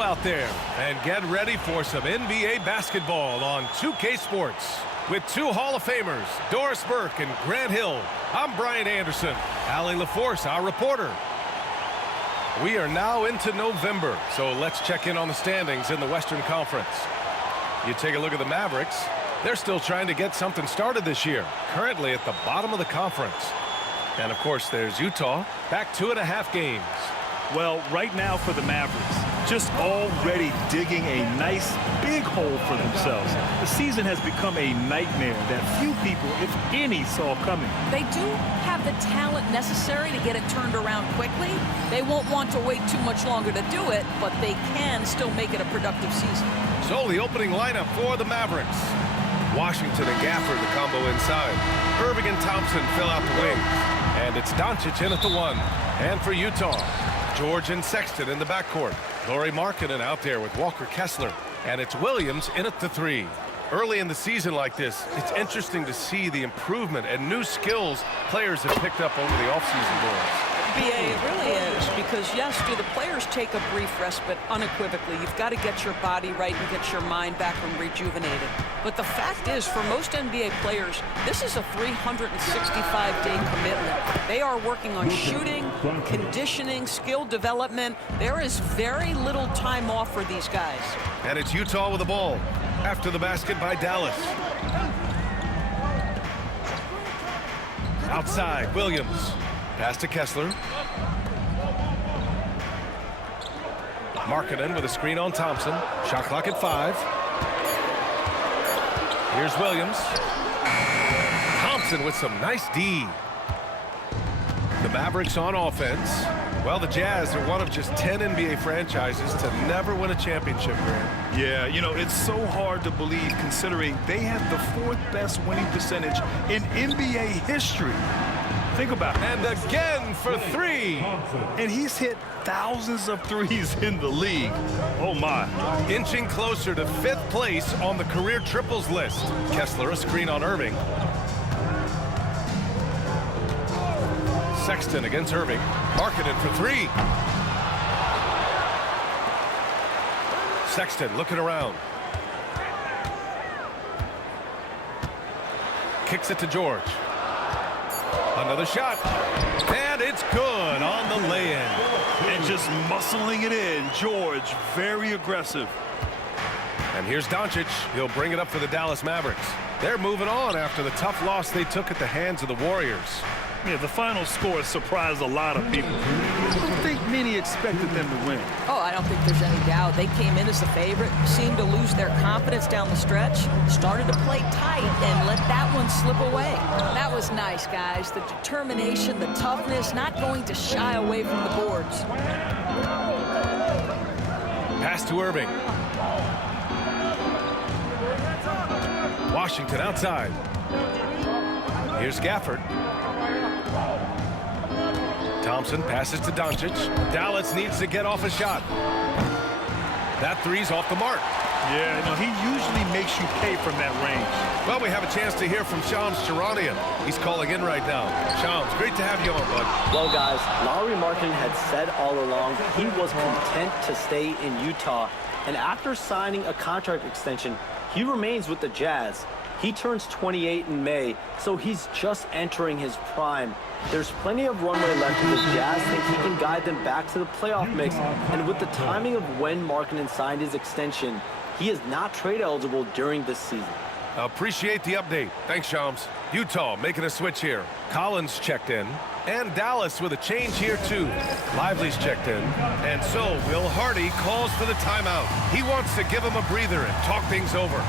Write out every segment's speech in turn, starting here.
Out there and get ready for some NBA basketball on 2K Sports. With two Hall of Famers, Doris Burke and Grant Hill, I'm Brian Anderson. Allie LaForce, our reporter. We are now into November, so let's check in on the standings in the Western Conference. You take a look at the Mavericks. They're still trying to get something started this year, currently at the bottom of the conference. And, of course, there's Utah, back 2.5 games. Well, right now for the Mavericks, just already digging a nice big hole for themselves. The season has become a nightmare that few people, if any, saw coming. They do have the talent necessary to get it turned around quickly. They won't want to wait too much longer to do it, but they can still make it a productive season. So the opening lineup for the Mavericks. Washington and Gafford, the combo inside. Irving and Thompson fill out the wings. And it's Doncic in at the 1. And for Utah, George and Sexton in the backcourt. Lauri Markkanen out there with Walker Kessler. And it's Williams in at the 3. Early in the season like this, it's interesting to see the improvement and new skills players have picked up over the offseason boards. BA, it really is, because yes, do the players take a brief respite unequivocally? You've got to get your body right and get your mind back and rejuvenated. But the fact is, for most NBA players, this is a 365-day commitment. They are working on shooting, conditioning, skill development. There is very little time off for these guys. And it's Utah with the ball. After the basket by Dallas. Outside, Williams. Pass to Kessler. Markkanen with a screen on Thompson. Shot clock at 5. Here's Williams. Thompson with some nice D. The Mavericks on offense. Well, the Jazz are one of just 10 NBA franchises to never win a championship, Grant. Yeah, you know, it's so hard to believe considering they have the 4th best winning percentage in NBA history. Think about it. And again for 3. And he's hit thousands of threes in the league. Oh, my. Inching closer to 5th place on the career triples list. Kessler, a screen on Irving. Sexton against Irving. Markkanen for 3. Sexton looking around. Kicks it to George. Another shot. And it's good on the lay-in. And just muscling it in. George, very aggressive. And here's Doncic. He'll bring it up for the Dallas Mavericks. They're moving on after the tough loss they took at the hands of the Warriors. Yeah, the final score surprised a lot of people. I don't think many expected them to win. Oh, I don't think there's any doubt. They came in as the favorite, seemed to lose their confidence down the stretch, started to play tight, and let that one slip away. That was nice, guys. The determination, the toughness, not going to shy away from the boards. Pass to Irving. Washington outside. Here's Gafford. Thompson passes to Doncic. Dallas needs to get off a shot. That 3's off the mark. Yeah, no, he usually makes you pay from that range. Well, we have a chance to hear from Shams Charania. He's calling in right now. Shams, great to have you on, bud. Well, guys, Lauri Markkanen had said all along he was content to stay in Utah. And after signing a contract extension, he remains with the Jazz. He turns 28 in May, so he's just entering his prime. There's plenty of runway left, and the Jazz think he can guide them back to the playoff mix. And with the timing of when Markkanen signed his extension, he is not trade eligible during this season. Appreciate the update. Thanks, Shams. Utah making a switch here. Collins checked in. And Dallas with a change here, too. Lively's checked in. And so Will Hardy calls for the timeout. He wants to give him a breather and talk things over.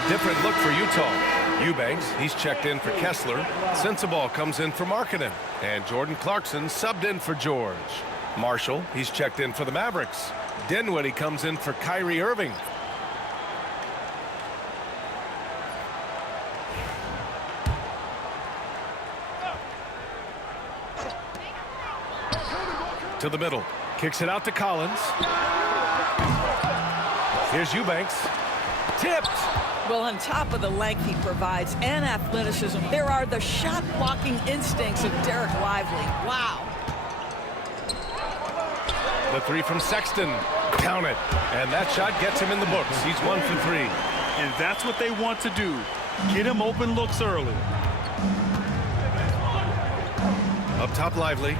A different look for Utah. Eubanks, he's checked in for Kessler. Sensabaugh comes in for Markkanen. And Jordan Clarkson subbed in for George. Marshall, he's checked in for the Mavericks. Dinwiddie comes in for Kyrie Irving. To the middle. Kicks it out to Collins. Here's Eubanks. Tipped. Well, on top of the length he provides and athleticism, there are the shot-blocking instincts of Derek Lively. Wow. The three from Sexton. Count it. And that shot gets him in the books. He's 1 for 3. And that's what they want to do. Get him open looks early. Up top, Lively.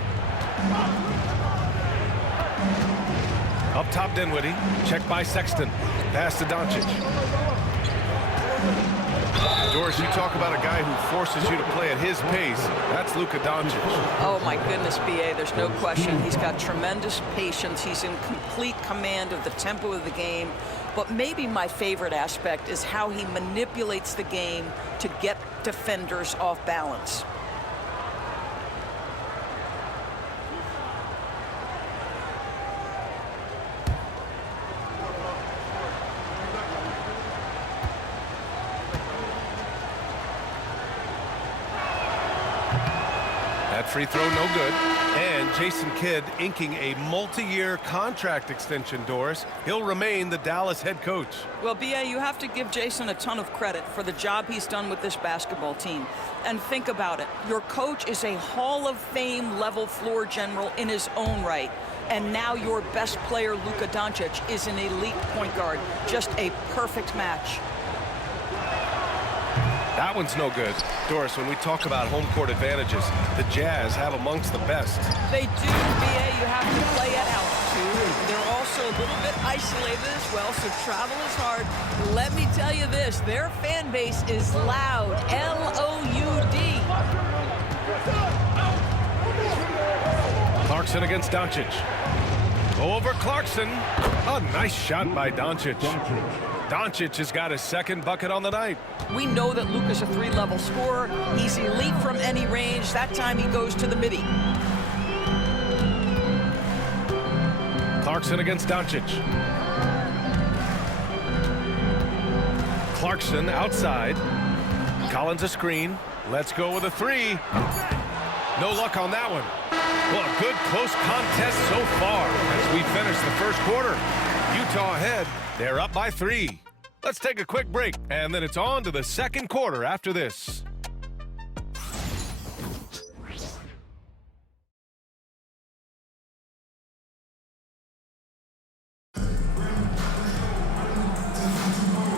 Up top, Dinwiddie. Checked by Sexton. Pass to Doncic. Doris, you talk about a guy who forces you to play at his pace. That's Luka Doncic. Oh, my goodness, B.A., there's no question. He's got tremendous patience. He's in complete command of the tempo of the game. But maybe my favorite aspect is how he manipulates the game to get defenders off balance. That free throw no good. And Jason Kidd inking a multi-year contract extension, Doris. He'll remain the Dallas head coach. Well, B.A., you have to give Jason a ton of credit for the job he's done with this basketball team. And think about it. Your coach is a Hall of Fame level floor general in his own right. And now your best player, Luka Doncic, is an elite point guard. Just a perfect match. That one's no good. Doris, when we talk about home court advantages, the Jazz have amongst the best. They do, B.A. You have to play at altitude. They're also a little bit isolated as well, so travel is hard. Let me tell you this, their fan base is loud, L-O-U-D. Clarkson against Doncic. Over Clarkson. A nice shot by Doncic. Doncic has got his second bucket on the night. We know that Luka's a three-level scorer. He's elite from any range. That time he goes to the midi. Clarkson against Doncic. Clarkson outside. Collins a screen. Let's go with a three. No luck on that one. Well, a good close contest so far as we finish the first quarter. Utah ahead. They're up by 3. Let's take a quick break, and then it's on to the second quarter after this.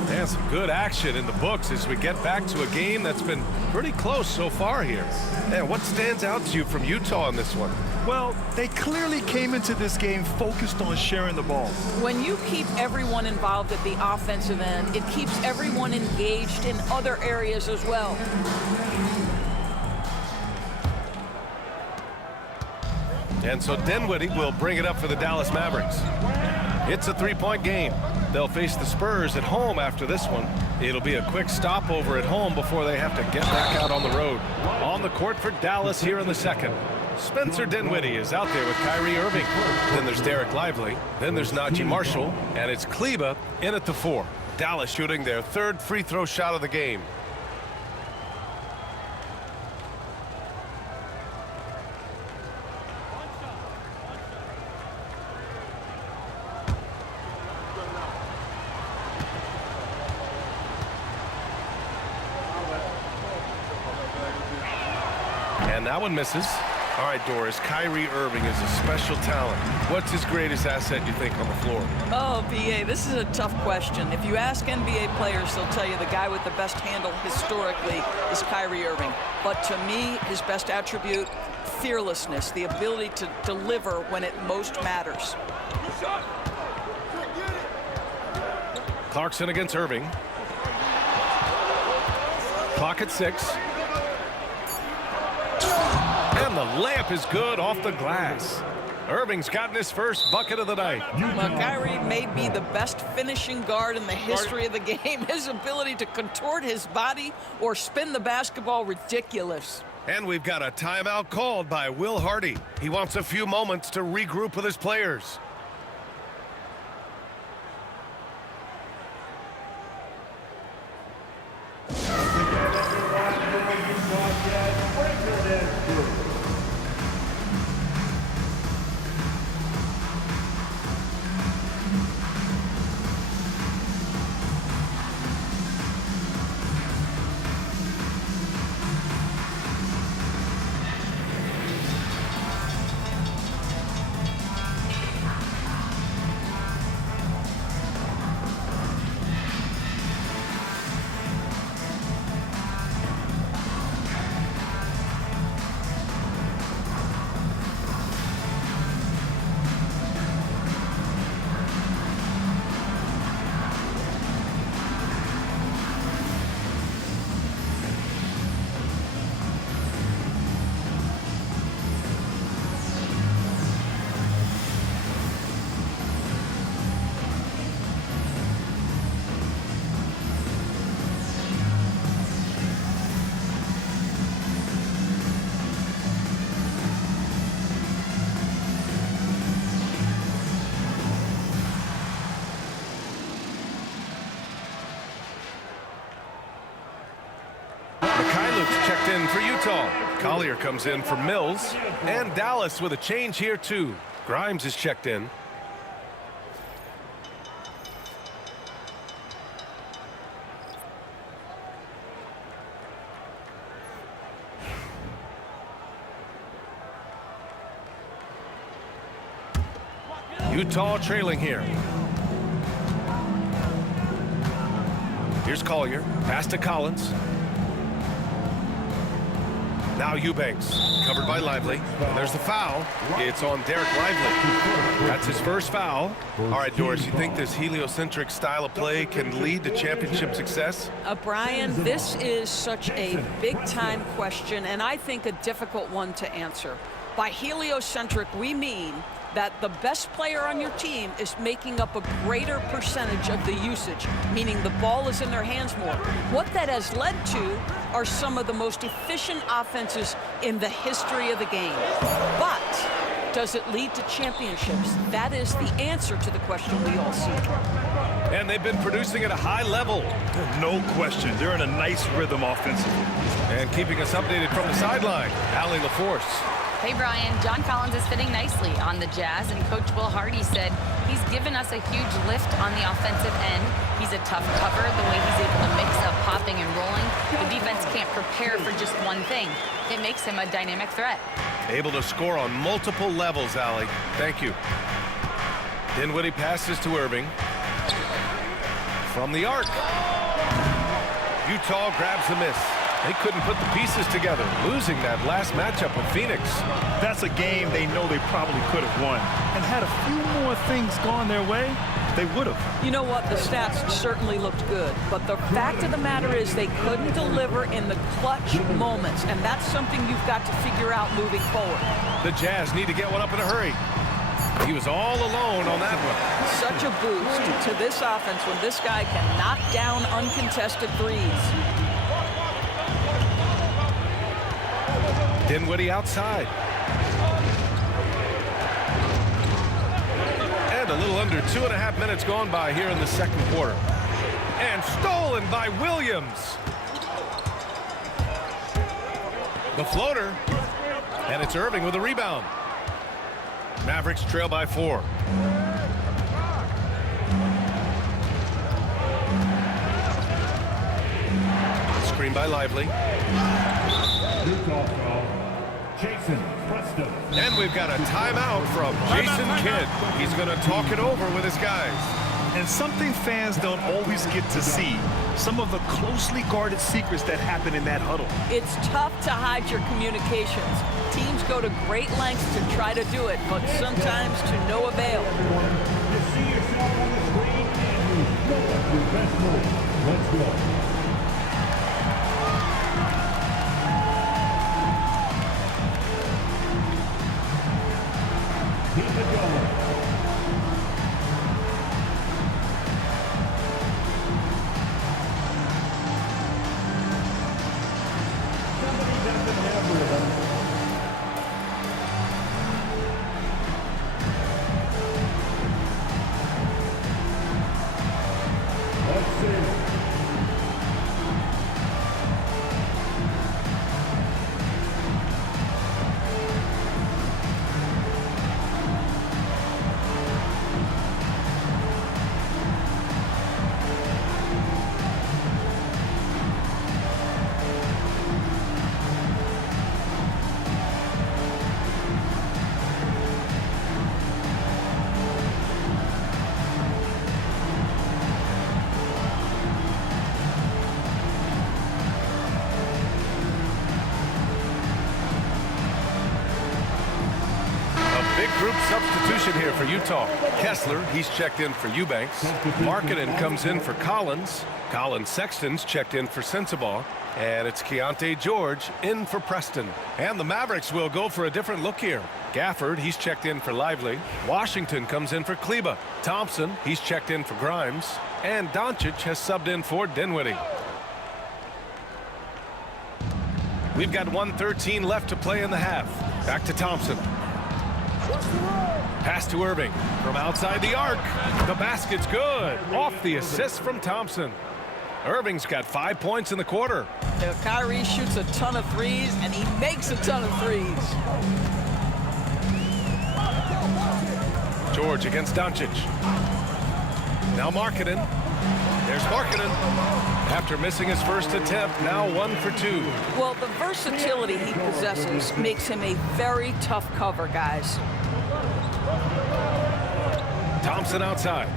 And some good action in the books as we get back to a game that's been pretty close so far here. And what stands out to you from Utah in this one? Well, they clearly came into this game focused on sharing the ball. When you keep everyone involved at the offensive end, it keeps everyone engaged in other areas as well. And so Dinwiddie will bring it up for the Dallas Mavericks. It's a three-point game. They'll face the Spurs at home after this one. It'll be a quick stopover at home before they have to get back out on the road. On the court for Dallas here in the second. Spencer Dinwiddie is out there with Kyrie Irving. Then there's Derek Lively. Then there's Najee Marshall. And it's Kleba in at the 4. Dallas shooting their third free throw shot of the game. And that one misses. All right, Doris, Kyrie Irving is a special talent. What's his greatest asset, you think, on the floor? Oh, B.A., this is a tough question. If you ask NBA players, they'll tell you the guy with the best handle historically is Kyrie Irving. But to me, his best attribute, fearlessness, the ability to deliver when it most matters. Clarkson against Irving. Clock at 6. And the layup is good off the glass. Irving's gotten his first bucket of the night. Well, Kyrie may be the best finishing guard in the history of the game. His ability to contort his body or spin the basketball, ridiculous. And we've got a timeout called by Will Hardy. He wants a few moments to regroup with his players. Checked in for Utah. Collier comes in for Mills. And Dallas with a change here, too. Grimes is checked in. Utah trailing here. Here's Collier. Pass to Collins. Now Eubanks, covered by Lively. And there's the foul. It's on Derek Lively. That's his first foul. All right, Doris, you think this heliocentric style of play can lead to championship success? Brian, this is such a big-time question, and I think a difficult one to answer. By heliocentric, we mean that the best player on your team is making up a greater percentage of the usage, meaning the ball is in their hands more. What that has led to are some of the most efficient offenses in the history of the game. But does it lead to championships? That is the answer to the question we all seek. And they've been producing at a high level. No question. They're in a nice rhythm offensively. And keeping us updated from the sideline, Allie LaForce. Hey, Brian, John Collins is fitting nicely on the Jazz, and Coach Will Hardy said he's given us a huge lift on the offensive end. He's a tough cover, the way he's able to mix up popping and rolling. The defense can't prepare for just one thing. It makes him a dynamic threat. Able to score on multiple levels, Allie. Thank you. Dinwiddie passes to Irving. From the arc. Utah grabs the miss. They couldn't put the pieces together, losing that last matchup with Phoenix. That's a game they know they probably could have won. And had a few more things gone their way, they would have. You know what? The stats certainly looked good. But the fact of the matter is they couldn't deliver in the clutch moments. And that's something you've got to figure out moving forward. The Jazz need to get one up in a hurry. He was all alone on that one. Such a boost to this offense when this guy can knock down uncontested threes. Dinwiddie outside. And a little under 2.5 minutes gone by here in the second quarter. And stolen by Williams. The floater. And it's Irving with a rebound. Mavericks trail by 4. Screen by Lively. And we've got a timeout from Jason Kidd. He's going to talk it over with his guys. And something fans don't always get to see, some of the closely guarded secrets that happen in that huddle. It's tough to hide your communications. Teams go to great lengths to try to do it, but sometimes to no avail. You see yourself on the screen and you step up your best move. Let's go. here for Utah. Kessler, he's checked in for Eubanks. Markkanen comes in for Collins. Colin Sexton's checked in for Sensabaugh. And it's Keontae George in for Preston. And the Mavericks will go for a different look here. Gafford, he's checked in for Lively. Washington comes in for Kleba. Thompson, he's checked in for Grimes. And Doncic has subbed in for Dinwiddie. We've got 1:13 left to play in the half. Back to Thompson. Pass to Irving from outside the arc. The basket's good. Off the assist from Thompson. Irving's got 5 points in the quarter. Kyrie shoots a ton of threes, and he makes a ton of threes. George against Doncic. Now Markkanen. There's Markkanen. After missing his first attempt, now 1 for 2. Well, the versatility he possesses makes him a very tough cover, guys. Thompson outside.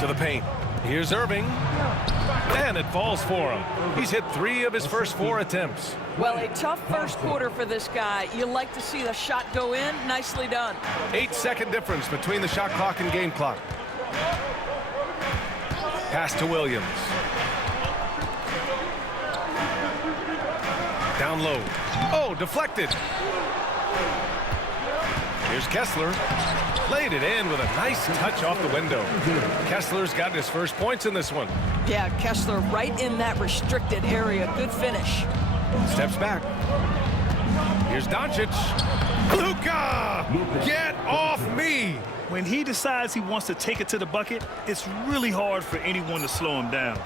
To the paint. Here's Irving. And it falls for him. He's hit 3 of his first 4 attempts. Well, a tough first quarter for this guy. You like to see the shot go in. Nicely done. 8-second difference between the shot clock and game clock. Pass to Williams. Down low. Oh, deflected. Here's Kessler. Laid it in with a nice touch off the window. Kessler's got his first points in this one. Yeah, Kessler right in that restricted area. Good finish. Steps back. Here's Doncic. Luka! Get off me! When he decides he wants to take it to the bucket, it's really hard for anyone to slow him down.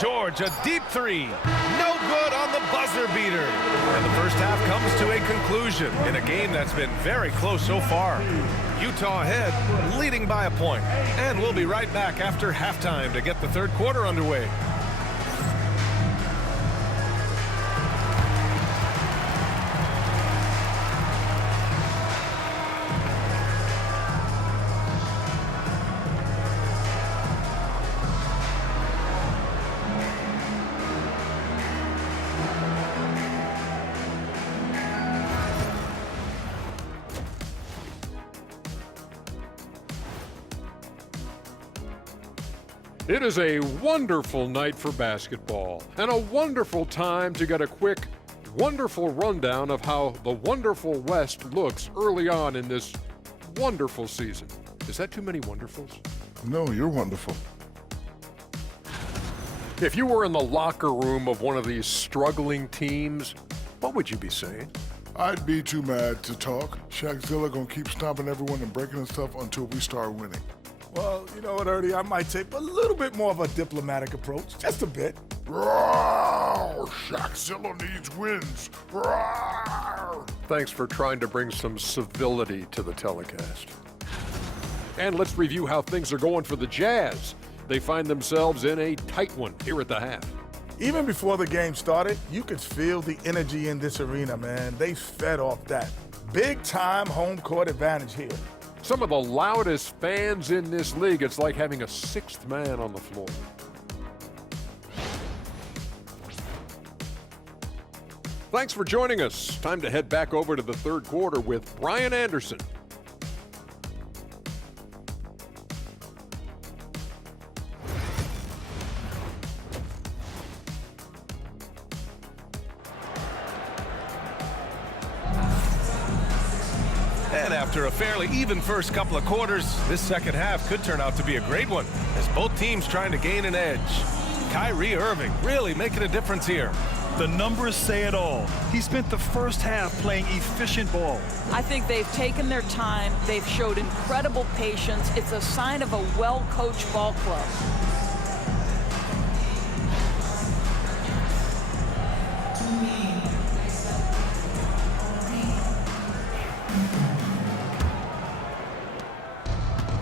George, a deep 3. No good on the buzzer beater. And the first half comes to a conclusion in a game that's been very close so far. Utah ahead, leading by a point. And we'll be right back after halftime to get the third quarter underway. It is a wonderful night for basketball and a wonderful time to get a quick, wonderful rundown of how the wonderful West looks early on in this wonderful season. Is that too many wonderfuls? No, you're wonderful. If you were in the locker room of one of these struggling teams, what would you be saying? I'd be too mad to talk. Shaqzilla gonna keep stomping everyone and breaking and stuff until we start winning. Well, you know what, Ernie? I might take a little bit more of a diplomatic approach. Just a bit. Rawr! Shaqzilla needs wins. Rawr! Thanks for trying to bring some civility to the telecast. And let's review how things are going for the Jazz. They find themselves in a tight one here at the half. Even before the game started, you could feel the energy in this arena, man. They fed off that. Big-time home court advantage here. Some of the loudest fans in this league. It's like having a sixth man on the floor. Thanks for joining us. Time to head back over to the third quarter with Brian Anderson. And after a fairly even first couple of quarters, this second half could turn out to be a great one as both teams trying to gain an edge. Kyrie Irving really making a difference here. The numbers say it all. He spent the first half playing efficient ball. I think they've taken their time. They've showed incredible patience. It's a sign of a well-coached ball club.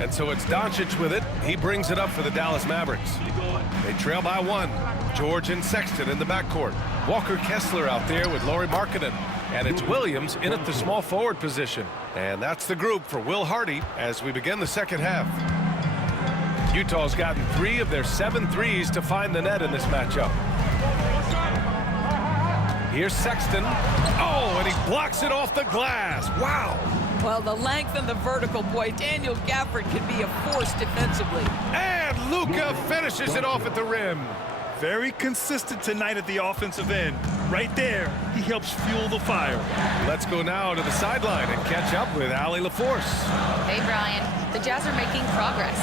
And so it's Doncic with it. He brings it up for the Dallas Mavericks. They trail by 1. George and Sexton in the backcourt. Walker Kessler out there with Lauri Markkanen. And it's Williams in at the small forward position. And that's the group for Will Hardy as we begin the second half. Utah's gotten 3 of their 7 threes to find the net in this matchup. Here's Sexton. Oh, and he blocks it off the glass. Wow. Well, the length and the vertical, boy, Daniel Gafford can be a force defensively. And Luka finishes it off at the rim. Very consistent tonight at the offensive end. Right there, he helps fuel the fire. Let's go now to the sideline and catch up with Allie LaForce. Hey, Brian. The Jazz are making progress.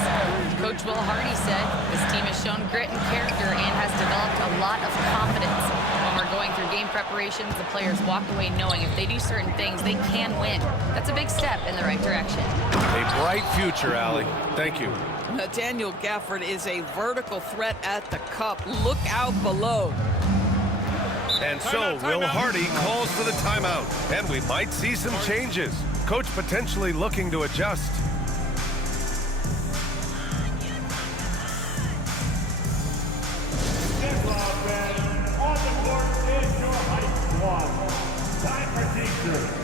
Coach Will Hardy said this team has shown grit and character and has developed a lot of confidence. When we're going through game preparations, the players walk away knowing if they do certain things, they can win. That's a big step in the right direction. A bright future, Allie. Thank you. Daniel Gafford is a vertical threat at the cup. Look out below. And so Will Hardy calls for the timeout, and we might see some changes. Coach potentially looking to adjust. On the court is your high squad. Time for teacher.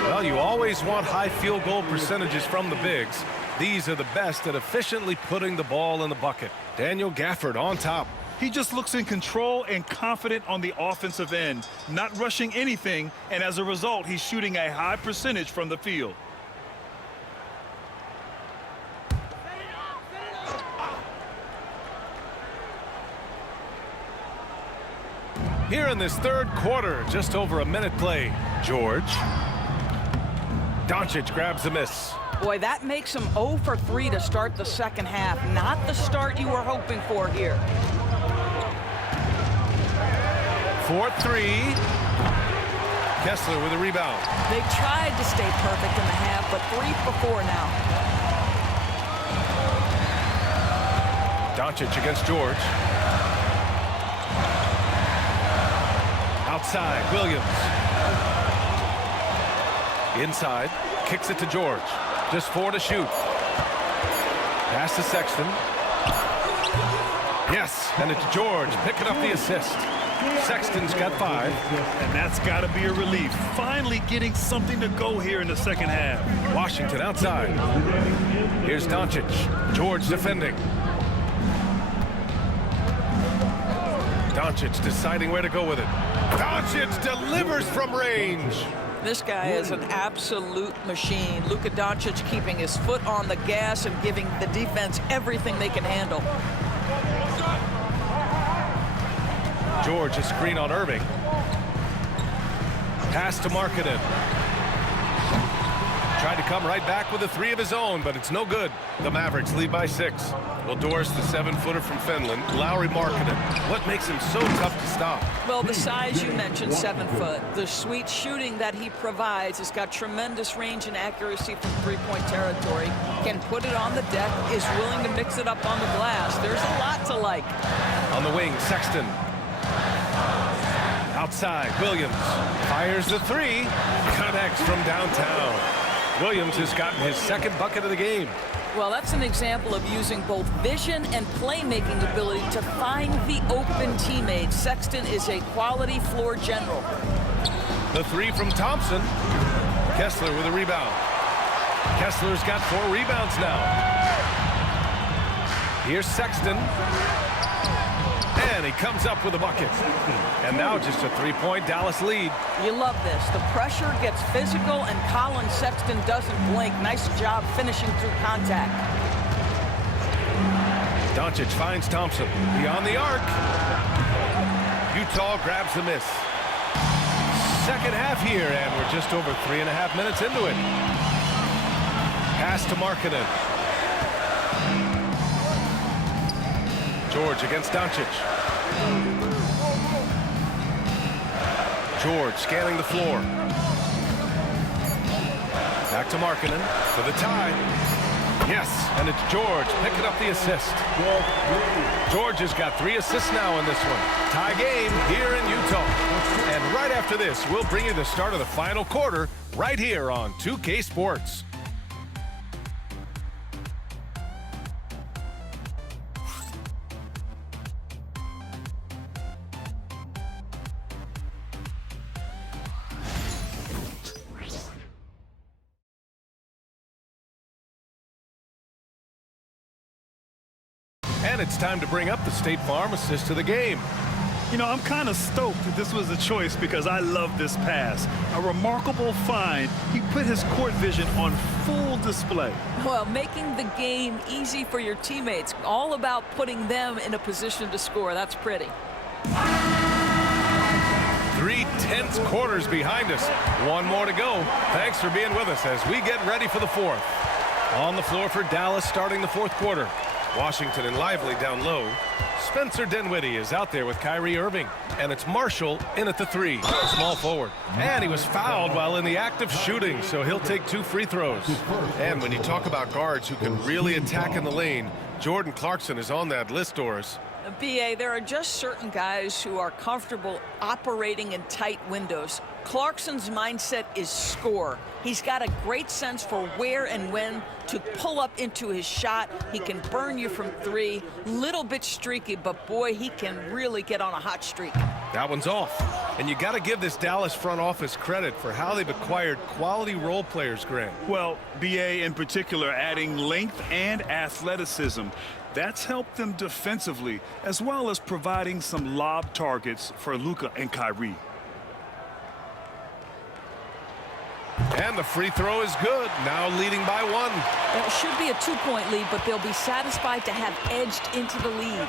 Well, you always want high field goal percentages from the bigs. These are the best at efficiently putting the ball in the bucket. Daniel Gafford on top. He just looks in control and confident on the offensive end, not rushing anything, and as a result, he's shooting a high percentage from the field. Here in this third quarter, just over a minute play. George. Doncic grabs the miss. Boy, that makes him 0 for 3 to start the second half. Not the start you were hoping for here. 4-3. Kessler with a rebound. They tried to stay perfect in the half, but 3 for 4 now. Doncic against George. Outside, Williams. Inside, kicks it to George. Just 4 to shoot. Pass to Sexton. Yes, and it's George picking up the assist. Sexton's got 5. And that's got to be a relief. Finally getting something to go here in the second half. Washington outside. Here's Doncic. George defending. Doncic deciding where to go with it. Doncic delivers from range. This guy is an absolute machine. Luka Doncic keeping his foot on the gas and giving the defense everything they can handle. George, a screen on Irving. Pass to Markkanen. Tried to come right back with a 3 of his own, but it's no good. The Mavericks lead by 6. Well, Doris, the 7-footer from Finland, Lauri Markkanen. What makes him so tough to stop? Well, the size you mentioned, 7 foot. The sweet shooting that he provides has got tremendous range and accuracy from three-point territory. Can put it on the deck, is willing to mix it up on the glass. There's a lot to like. On the wing, Sexton. Outside, Williams fires the 3. Connects from downtown. Williams has gotten his second bucket of the game. Well, that's an example of using both vision and playmaking ability to find the open teammate. Sexton is a quality floor general. The 3 from Thompson. Kessler with a rebound. Kessler's got 4 rebounds now. Here's Sexton. And he comes up with a bucket. And now just a 3-point Dallas lead. You love this. The pressure gets physical, and Colin Sexton doesn't blink. Nice job finishing through contact. Doncic finds Thompson. Beyond the arc. Utah grabs the miss. Second half here, and we're just over 3.5 minutes into it. Pass to Markkanen. George against Doncic. George scanning the floor. Back to Markkanen for the tie. Yes, and it's George picking up the assist. George has got 3 assists now in this one. Tie game here in Utah. And right after this, we'll bring you the start of the final quarter right here on 2K Sports. And it's time to bring up the State Farm assist to the game. You know, I'm kind of stoked that this was a choice because I love this pass. A remarkable find. He put his court vision on full display. Well, making the game easy for your teammates. All about putting them in a position to score. That's pretty. 3 tense quarters behind us. 1 more to go. Thanks for being with us as we get ready for the 4th. On the floor for Dallas starting the 4th quarter. Washington and Lively down low. Spencer Dinwiddie is out there with Kyrie Irving. And it's Marshall in at the 3. Small forward. And he was fouled while in the act of shooting, so he'll take 2 free throws. And when you talk about guards who can really attack in the lane, Jordan Clarkson is on that list, Doris. BA, there are just certain guys who are comfortable operating in tight windows. Clarkson's mindset is score. He's got a great sense for where and when to pull up into his shot. He can burn you from 3. Little bit streaky, but boy, he can really get on a hot streak. That one's off. And you got to give this Dallas front office credit for how they've acquired quality role players, Grant. Well, BA in particular adding length and athleticism. That's helped them defensively, as well as providing some lob targets for Luka and Kyrie. And the free throw is good, now leading by 1. It should be a 2-point lead, but they'll be satisfied to have edged into the lead.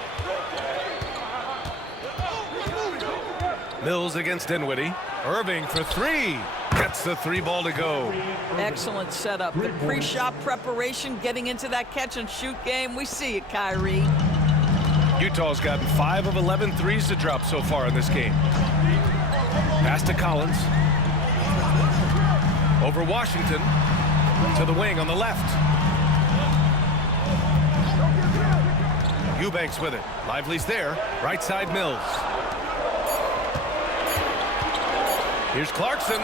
Mills against Dinwiddie. Irving for 3. Gets the 3 ball to go. Excellent setup. The pre-shot preparation, getting into that catch-and-shoot game. We see it, Kyrie. Utah's gotten 5 of 11 threes to drop so far in this game. Pass to Collins. Over Washington. To the wing on the left. Eubanks with it. Lively's there. Right side Mills. Here's Clarkson.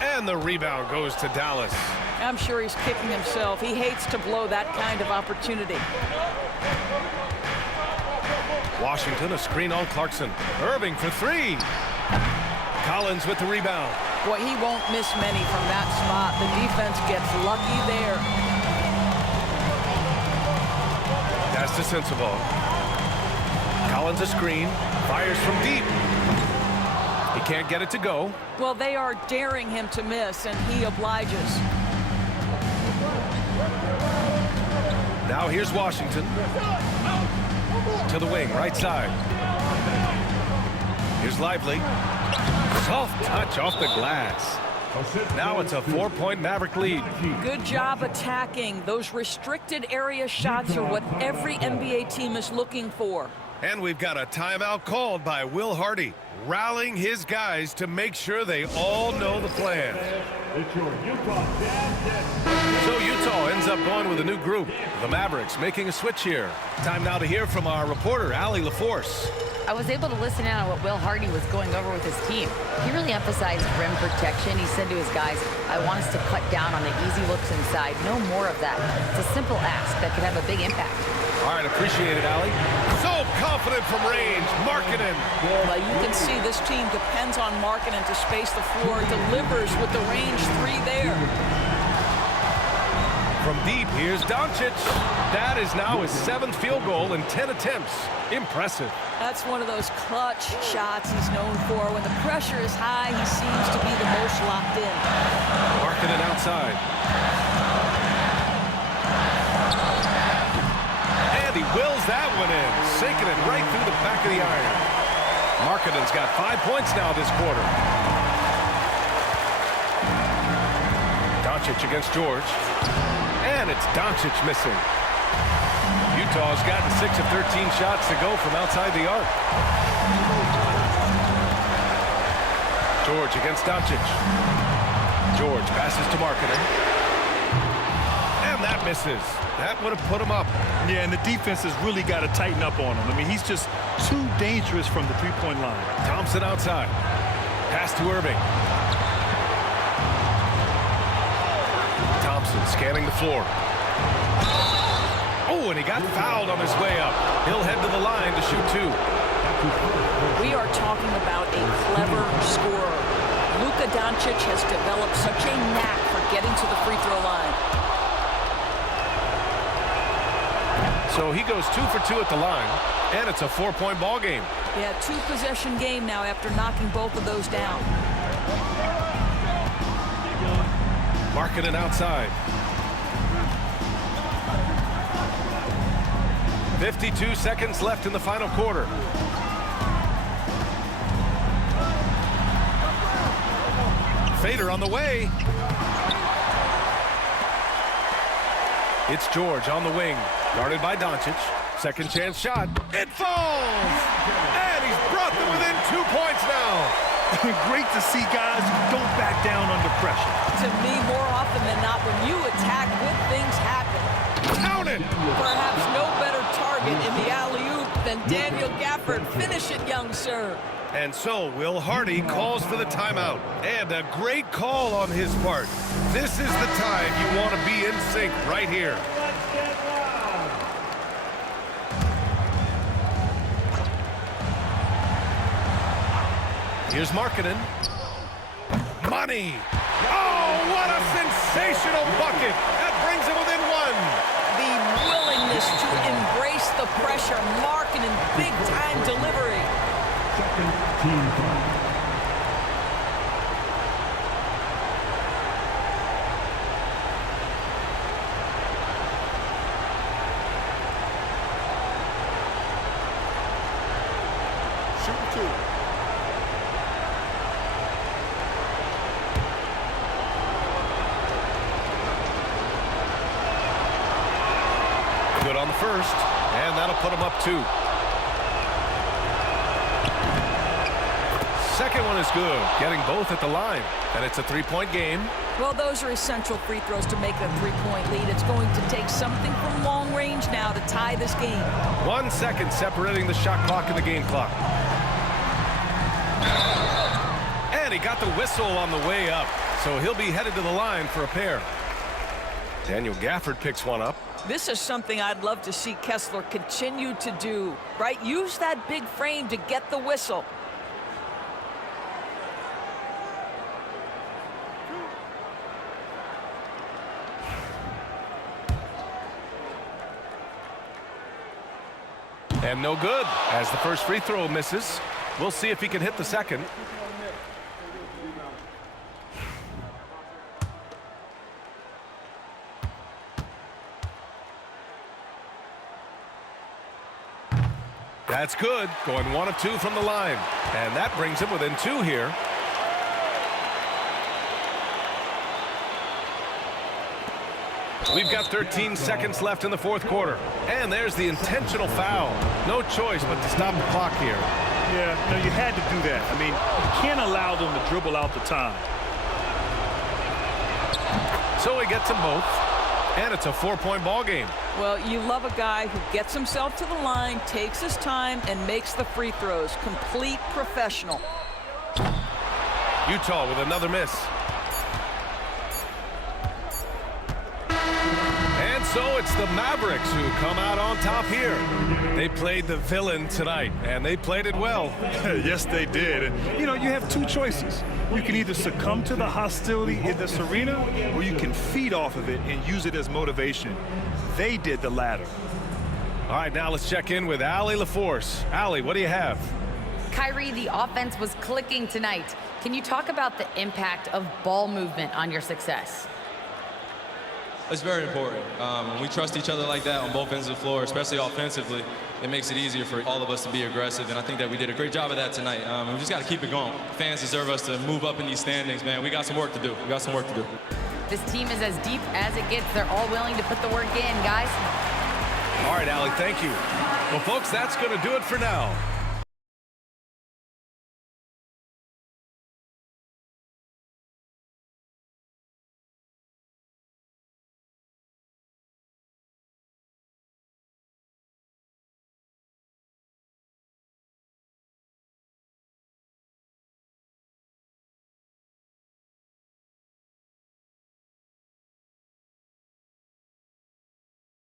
And the rebound goes to Dallas. I'm sure he's kicking himself. He hates to blow that kind of opportunity. Washington, a screen on Clarkson. Irving for 3. Collins with the rebound. Boy, he won't miss many from that spot. The defense gets lucky there. That's to Sensabaugh. Collins a screen. Fires from deep. He can't get it to go. Well, they are daring him to miss, and he obliges. Now here's Washington. To the wing, right side. Here's Lively. Soft touch off the glass. Now it's a 4-point Maverick lead. Good job attacking. Those restricted area shots are what every NBA team is looking for. And we've got a timeout called by Will Hardy, rallying his guys to make sure they all know the plan. So Utah ends up going with a new group, the Mavericks, making a switch here. Time now to hear from our reporter, Allie LaForce. I was able to listen in on what Will Hardy was going over with his team. He really emphasized rim protection. He said to his guys, I want us to cut down on the easy looks inside. No more of that. It's a simple ask that could have a big impact. All right, appreciate it, Allie. So confident from range, Markkanen. Well, you can see this team depends on Markkanen to space the floor. Delivers with the range 3 there. From deep, here's Doncic. That is now his 7th field goal in 10 attempts. Impressive. That's one of those clutch shots he's known for. When the pressure is high, he seems to be the most locked in. Markkanen outside. And he wills that one in, sinking it right through the back of the iron. Markkanen's got 5 points now this quarter. Doncic against George. And it's Doncic missing. Utah's gotten 6 of 13 shots to go from outside the arc. George against Doncic. George passes to Markkanen. misses. That would have put him up. Yeah, and the defense has really got to tighten up on him. I mean, he's just too dangerous from the three-point line. Thompson outside. Pass to Irving. Thompson scanning the floor. Oh, and he got fouled on his way up. He'll head to the line to shoot 2. We are talking about a clever scorer. Luka Doncic has developed such a knack for getting to the free throw line. So he goes 2 for 2 at the line, and it's a 4-point ball game. Yeah, 2-possession game now after knocking both of those down. Markkanen outside. 52 seconds left in the final quarter. Fader on the way. It's George on the wing, guarded by Doncic. Second chance shot. It falls! And he's brought them within 2 points now. Great to see guys who don't back down under pressure. To me, more often than not, when you attack, good things happen. Count it! Perhaps no better target in the alley-oop than Daniel Gafford. Finish it, young sir. And so Will Hardy calls for the timeout. And a great call on his part. This is the time you want to be in sync right here. Here's Markkanen. Money! Oh, what a sensational bucket! That brings him within 1. The willingness to embrace the pressure. Markkanen, big-time delivery. Second team foul. Shoot 2. Good on the first, and that'll put him up 2. Second one is good, getting both at the line, and it's a 3-point game. Well, those are essential free throws to make a 3-point lead. It's going to take something from long range now to tie this game. 1 second separating the shot clock and the game clock. And he got the whistle on the way up, so he'll be headed to the line for a pair. Daniel Gafford picks one up. This is something I'd love to see Kessler continue to do, right? Use that big frame to get the whistle. And no good, as the first free throw misses. We'll see if he can hit the second. That's good, going 1 of 2 from the line. And that brings him within 2 here. We've got 13 seconds left in the 4th quarter. And there's the intentional foul. No choice but to stop the clock here. Yeah, no, you had to do that. I mean, you can't allow them to dribble out the time. So he gets them both. And it's a 4-point ball game. Well, you love a guy who gets himself to the line, takes his time, and makes the free throws. Complete professional. Utah with another miss. And so it's the Mavericks who come out on top here. They played the villain tonight, and they played it well. Yes, they did. And, you know, you have 2 choices. You can either succumb to the hostility in this arena, or you can feed off of it and use it as motivation. They did the latter. All right, now let's check in with Allie LaForce. Allie, what do you have? Kyrie, the offense was clicking tonight. Can you talk about the impact of ball movement on your success? It's very important. When we trust each other like that on both ends of the floor, especially offensively, it makes it easier for all of us to be aggressive, and I think that we did a great job of that tonight. We just got to keep it going. Fans deserve us to move up in these standings, man. We got some work to do. We got some work to do. This team is as deep as it gets. They're all willing to put the work in, guys. All right, Allie, thank you. Well, folks, that's going to do it for now.